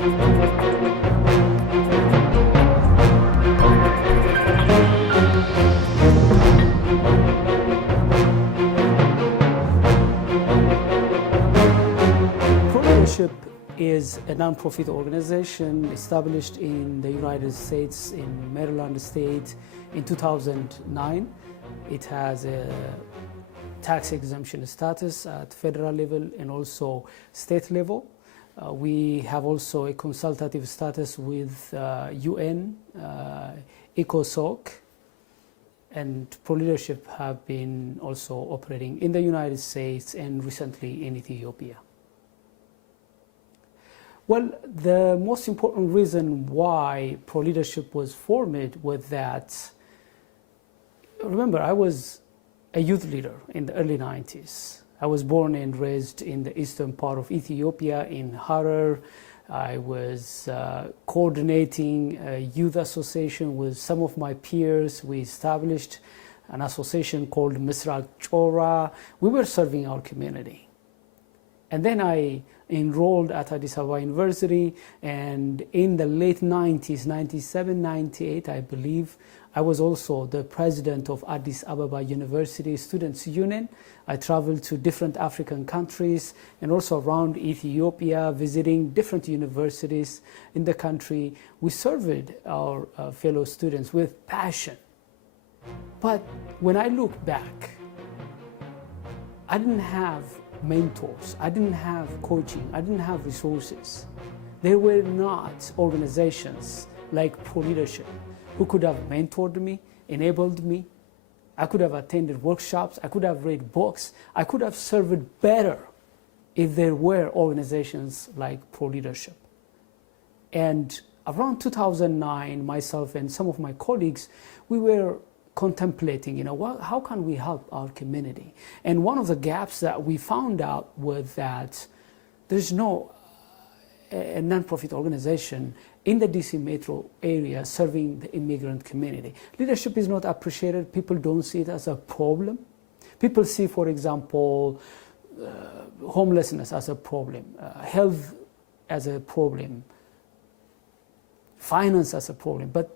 ProLeadership is a nonprofit organization established in the United States, in Maryland State, in 2009. It has a tax exemption status at federal level and also state level. We have also a consultative status with UN, ECOSOC, and ProLeadership have been also operating in the United States and recently in Ethiopia. Well, the most important reason why ProLeadership was formed was that, remember, I was a youth leader in the early 90s. I was born and raised in the eastern part of Ethiopia in Harar. I was coordinating a youth association with some of my peers. We established an association called Misrak Chora. We were serving our community. And then I enrolled at Addis Ababa University, and in the late 90s, 97, 98, I believe, I was also the president of Addis Ababa University Students' Union. I traveled to different African countries and also around Ethiopia, visiting different universities in the country. We served our fellow students with passion. But when I look back, I didn't have mentors, I didn't have coaching, I didn't have resources. There were not organizations like ProLeadership who could have mentored me, enabled me. I could have attended workshops, I could have read books, I could have served better if there were organizations like ProLeadership. And around 2009, myself and some of my colleagues, we were contemplating, how can we help our community? And one of the gaps that we found out was that there's no a nonprofit organization in the DC metro area serving the immigrant community. Leadership is not appreciated. People don't see it as a problem. People see, for example, homelessness as a problem, health as a problem, finance as a problem. But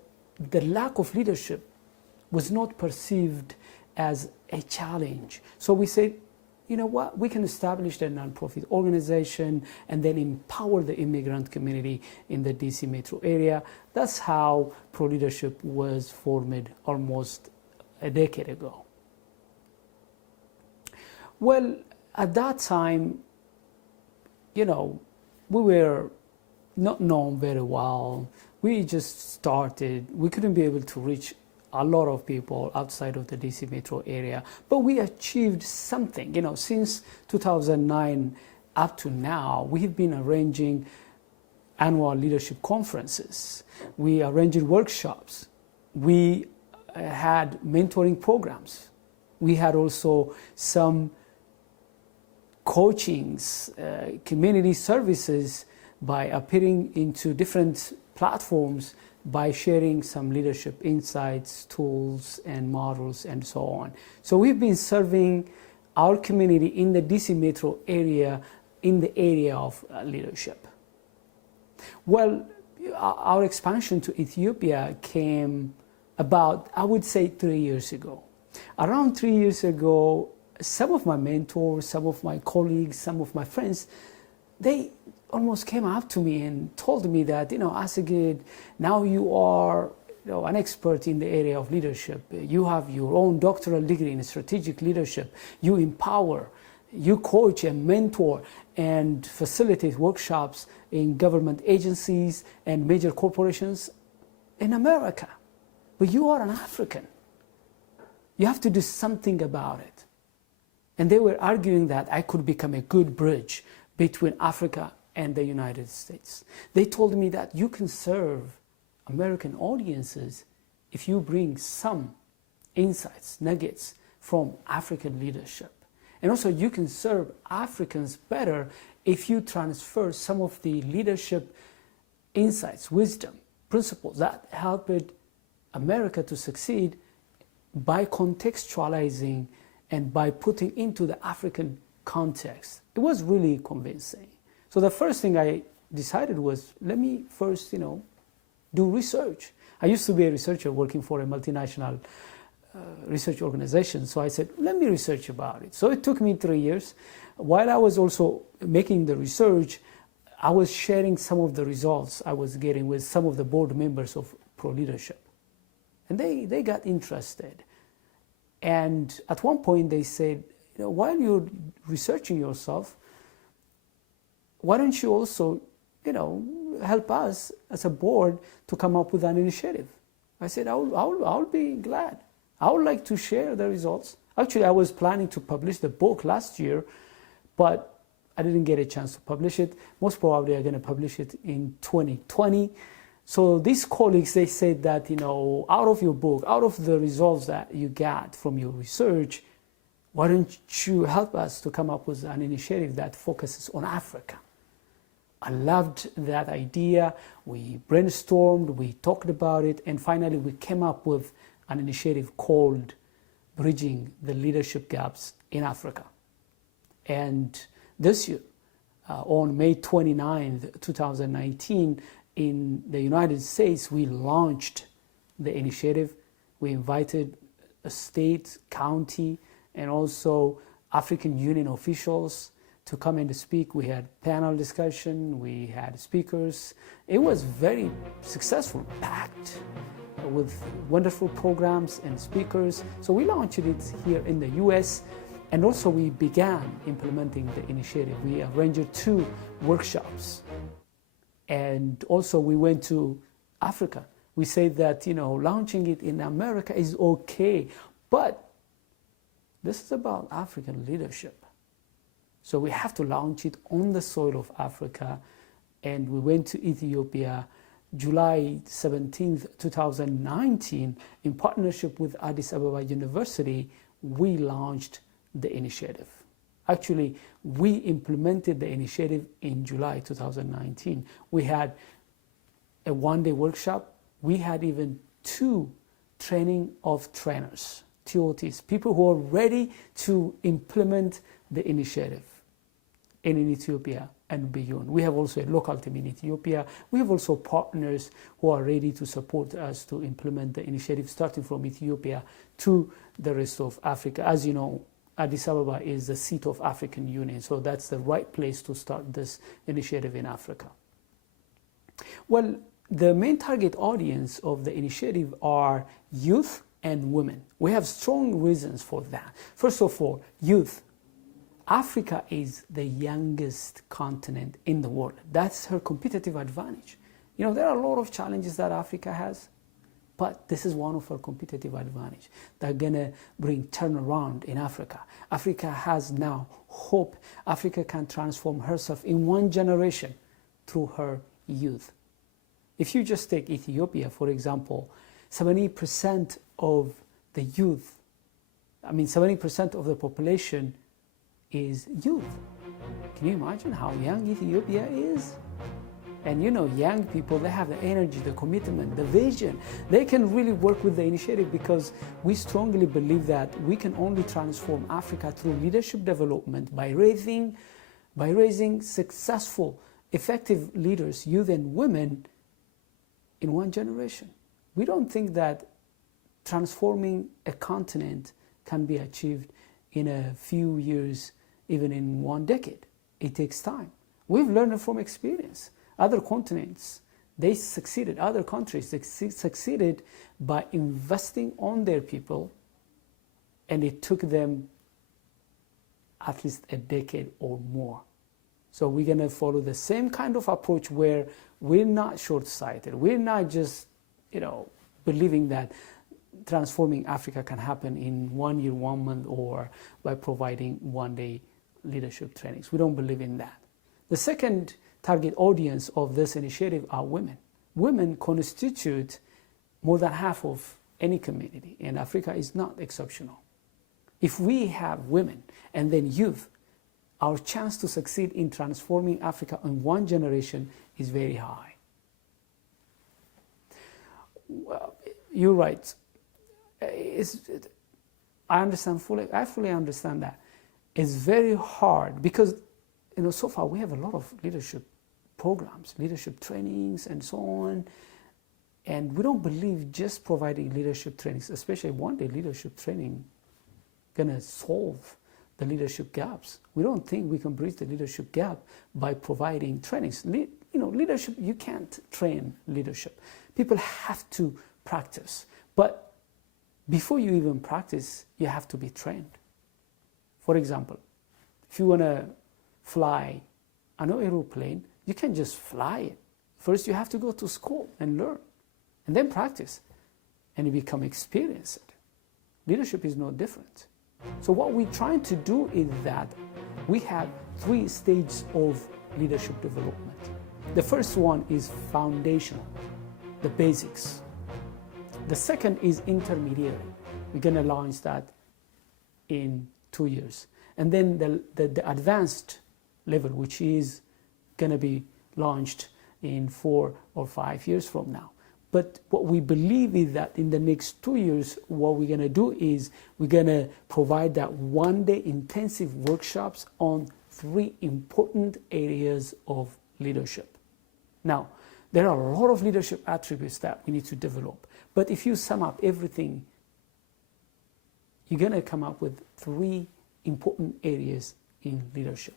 the lack of leadership was not perceived as a challenge. So we said, you know what, we can establish a nonprofit organization and then empower the immigrant community in the DC metro area. That's how ProLeadership was formed almost a decade ago. Well, at that time, we were not known very well. We just started. We couldn't be able to reach a lot of people outside of the DC metro area, but we achieved something. Since 2009 up to now, we've been arranging annual leadership conferences. We arranged workshops. We had mentoring programs. We had also some coachings, community services by appearing into different platforms, by sharing some leadership insights, tools, and models, and so on. So we've been serving our community in the DC metro area in the area of leadership. Well, our expansion to Ethiopia came about, I would say, 3 years ago. Around 3 years ago, some of my mentors, some of my colleagues, some of my friends, they almost came up to me and told me that, Assegid, now you are an expert in the area of leadership. You have your own doctoral degree in strategic leadership. You empower, you coach and mentor and facilitate workshops in government agencies and major corporations in America. But you are an African. You have to do something about it. And they were arguing that I could become a good bridge between Africa and the United States. They told me that you can serve American audiences if you bring some insights, nuggets from African leadership. And also you can serve Africans better if you transfer some of the leadership insights, wisdom, principles that helped America to succeed by contextualizing and by putting into the African context. It was really convincing. So the first thing I decided was, let me first, do research. I used to be a researcher working for a multinational research organization. So I said, let me research about it. So it took me 3 years. While I was also making the research, I was sharing some of the results I was getting with some of the board members of Pro Leadership. And they got interested. And at one point they said, while you're researching yourself, why don't you also, help us as a board to come up with an initiative? I said, I'll be glad. I would like to share the results. Actually, I was planning to publish the book last year, but I didn't get a chance to publish it. Most probably I'm going to publish it in 2020. So these colleagues, they said that, out of your book, out of the results that you got from your research, why don't you help us to come up with an initiative that focuses on Africa? I loved that idea. We brainstormed, we talked about it, and finally we came up with an initiative called Bridging the Leadership Gaps in Africa. And this year, on May 29th, 2019, in the United States, we launched the initiative. We invited a state, county, and also African Union officials to come and speak. We had panel discussion, we had speakers. It was very successful, packed with wonderful programs and speakers. So we launched it here in the US, and also we began implementing the initiative. We arranged 2 workshops, and also we went to Africa. We said that, launching it in America is okay, but this is about African leadership. So we have to launch it on the soil of Africa. And we went to Ethiopia July 17th, 2019, in partnership with Addis Ababa University. We launched the initiative. Actually, we implemented the initiative in July 2019. We had a 1-day workshop. We had even 2 training of trainers, TOTs, people who are ready to implement the initiative in Ethiopia and beyond. We have also a local team in Ethiopia. We have also partners who are ready to support us to implement the initiative, starting from Ethiopia to the rest of Africa. As you know, Addis Ababa is the seat of African Union, so that's the right place to start this initiative in Africa. Well, the main target audience of the initiative are youth and women. We have strong reasons for that. First of all, youth. Africa is the youngest continent in the world. That's her competitive advantage. There are a lot of challenges that Africa has, but this is one of our competitive advantage. They're gonna bring turnaround in Africa. Africa has now hope. Africa can transform herself in 1 generation through her youth. If you just take Ethiopia, for example, 70% of the youth, 70% of the population is youth. Can you imagine how young Ethiopia is? And young people, they have the energy, the commitment, the vision. They can really work with the initiative, because we strongly believe that we can only transform Africa through leadership development by raising successful, effective leaders, youth and women, in 1 generation. We don't think that transforming a continent can be achieved in a few years, even in 1 decade. It takes time. We've learned from experience. Other continents, they succeeded. Other countries, they succeeded by investing on their people, and it took them at least a decade or more. So we're going to follow the same kind of approach, where we're not short-sighted. We're not just, believing that transforming Africa can happen in 1 year, 1 month, or by providing 1-day leadership trainings. We don't believe in that. The second target audience of this initiative are women. Women constitute more than half of any community, and Africa is not exceptional. If we have women and then youth, our chance to succeed in transforming Africa in 1 generation is very high. Well, you're right. I fully understand that. It's very hard, because so far we have a lot of leadership programs, leadership trainings, and so on. And we don't believe just providing leadership trainings, especially one-day leadership training, gonna solve the leadership gaps. We don't think we can bridge the leadership gap by providing trainings. Leadership, you can't train leadership. People have to practice. But before you even practice, you have to be trained. For example, if you wanna fly an aeroplane, you can't just fly it. First, you have to go to school and learn, and then practice, and you become experienced. Leadership is no different. So what we're trying to do is that we have 3 stages of leadership development. The first one is foundational, the basics. The second is intermediary. We're going to launch that in 2 years. And then the advanced level, which is going to be launched in 4 or 5 years from now. But what we believe is that in the next 2 years, what we're going to do is we're going to provide that one-day intensive workshops on 3 important areas of leadership. Now, there are a lot of leadership attributes that we need to develop. But if you sum up everything, you're going to come up with 3 important areas in leadership.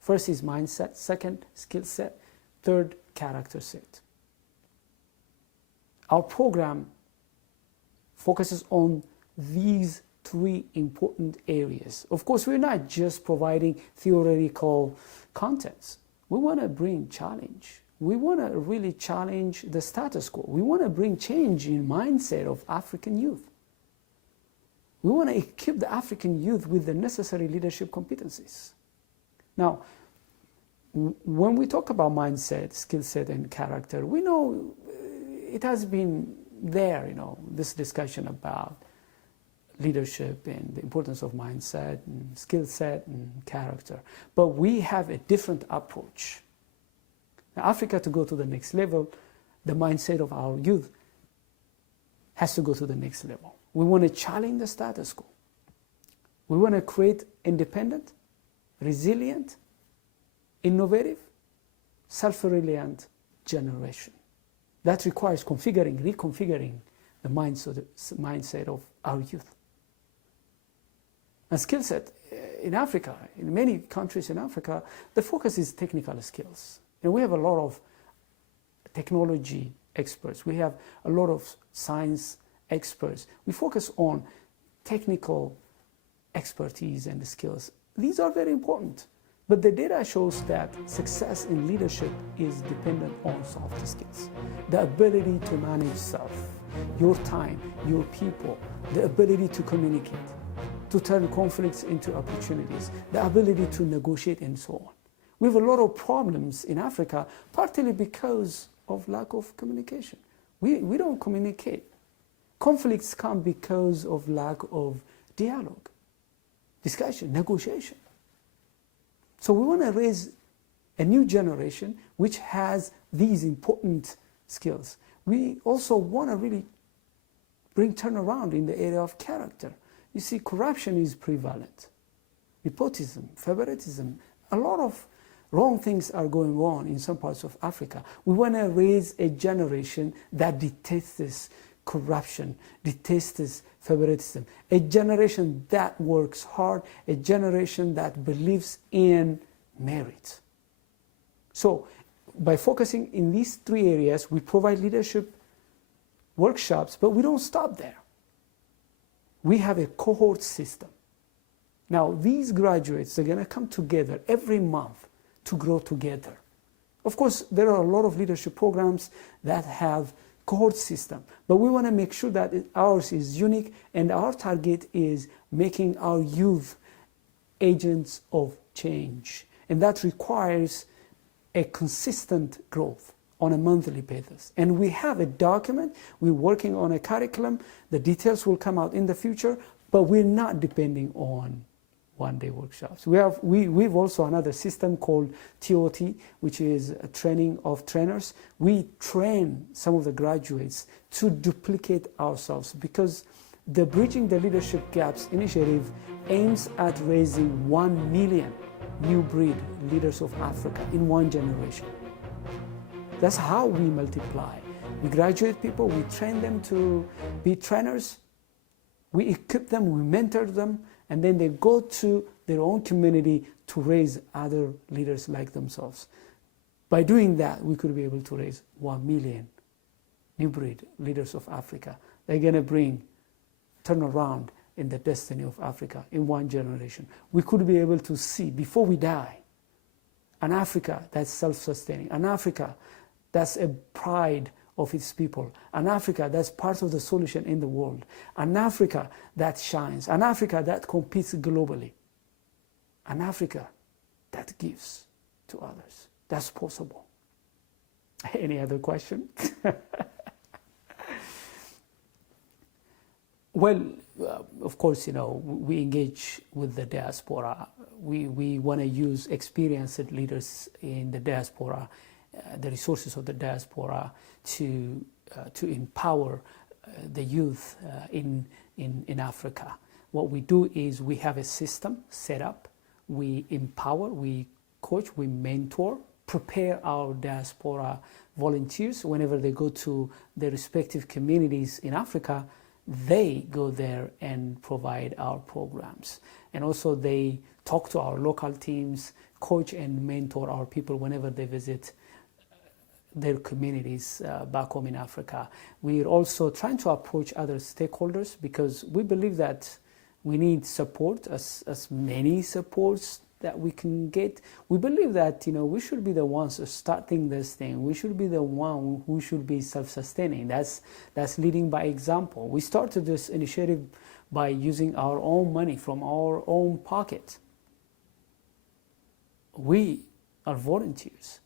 First is mindset, second, skill set, third, character set. Our program focuses on these 3 important areas. Of course, we're not just providing theoretical contents. We want to bring challenge. We want to really challenge the status quo. We want to bring change in mindset of African youth. We want to equip the African youth with the necessary leadership competencies. Now, when we talk about mindset, skill set, and character, we know it has been there, this discussion about leadership and the importance of mindset and skill set and character. But we have a different approach. Now, Africa, to go to the next level, the mindset of our youth has to go to the next level. We want to challenge the status quo. We want to create independent, resilient, innovative, self-reliant generation. That requires reconfiguring the mindset of our youth. And skill set in Africa, in many countries in Africa, the focus is technical skills. We have a lot of technology experts. We have a lot of science experts. We focus on technical expertise and skills. These are very important. But the data shows that success in leadership is dependent on soft skills. The ability to manage self, your time, your people, the ability to communicate, to turn conflicts into opportunities, the ability to negotiate, and so on. We have a lot of problems in Africa, partly because of lack of communication. We don't communicate. Conflicts come because of lack of dialogue, discussion, negotiation. So we want to raise a new generation which has these important skills. We also want to really bring turnaround in the area of character. You see, corruption is prevalent. Nepotism, favoritism, a lot of wrong things are going on in some parts of Africa. We want to raise a generation that detests this corruption, detests this favoritism, a generation that works hard, a generation that believes in merit. So by focusing in these 3 areas, we provide leadership workshops, but we don't stop there. We have a cohort system. Now, these graduates are going to come together every month to grow together. Of course, there are a lot of leadership programs that have cohort system, but we want to make sure that ours is unique, and our target is making our youth agents of change, and that requires a consistent growth on a monthly basis. And we have a document, we're working on a curriculum, the details will come out in the future, but we're not depending on one-day workshops. We've also another system called TOT, which is a training of trainers. We train some of the graduates to duplicate ourselves, because the Bridging the Leadership Gaps initiative aims at raising 1 million new breed leaders of Africa in one generation. That's how we multiply. We graduate people, we train them to be trainers, we equip them, we mentor them, and then they go to their own community to raise other leaders like themselves. By doing that, we could be able to raise 1 million new breed leaders of Africa. They're going to turn around in the destiny of Africa in one generation. We could be able to see, before we die, an Africa that's self-sustaining, an Africa that's a pride of its people, an Africa that's part of the solution in the world, an Africa that shines, an Africa that competes globally, an Africa that gives to others. That's possible. Any other question? Well, of course, we engage with the diaspora. We want to use experienced leaders in the diaspora, the resources of the diaspora to empower the youth in Africa. What we do is we have a system set up. We empower, we coach, we mentor, prepare our diaspora volunteers. Whenever they go to their respective communities in Africa, they go there and provide our programs. And also they talk to our local teams, coach and mentor our people whenever they visit their communities back home in Africa. We're also trying to approach other stakeholders because we believe that we need support, as many supports that we can get. We believe that we should be the ones starting this thing. We should be the one who should be self-sustaining. That's leading by example. We started this initiative by using our own money from our own pocket. We are volunteers.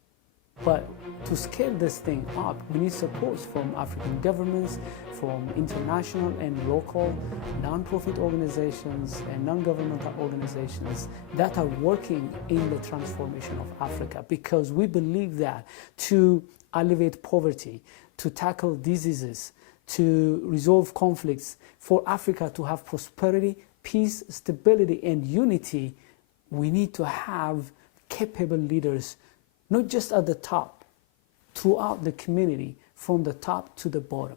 But to scale this thing up, we need support from African governments, from international and local non-profit organizations and non-governmental organizations that are working in the transformation of Africa, because we believe that to alleviate poverty, to tackle diseases, to resolve conflicts, for Africa to have prosperity, peace, stability, and unity, we need to have capable leaders, not just at the top, throughout the community, from the top to the bottom.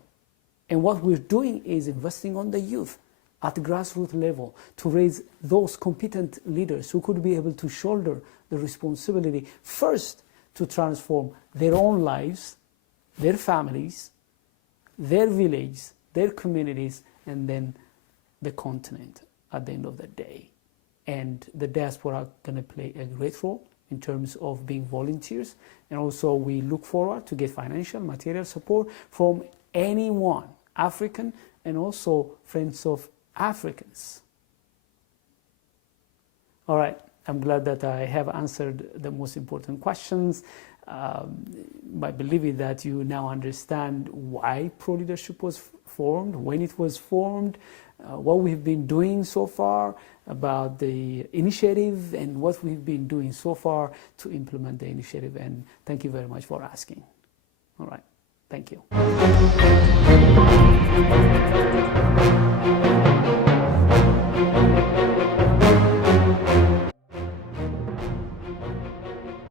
And what we're doing is investing on the youth at the grassroots level to raise those competent leaders who could be able to shoulder the responsibility, first to transform their own lives, their families, their villages, their communities, and then the continent at the end of the day. And the diaspora are going to play a great role in terms of being volunteers. And also we look forward to get financial, material support from anyone, African and also friends of Africans. All right, I'm glad that I have answered the most important questions. By believing that you now understand why Pro Leadership was formed, when it was formed, what we've been doing so far, about the initiative, and what we've been doing so far to implement the initiative. And thank you very much for asking. All right, thank you.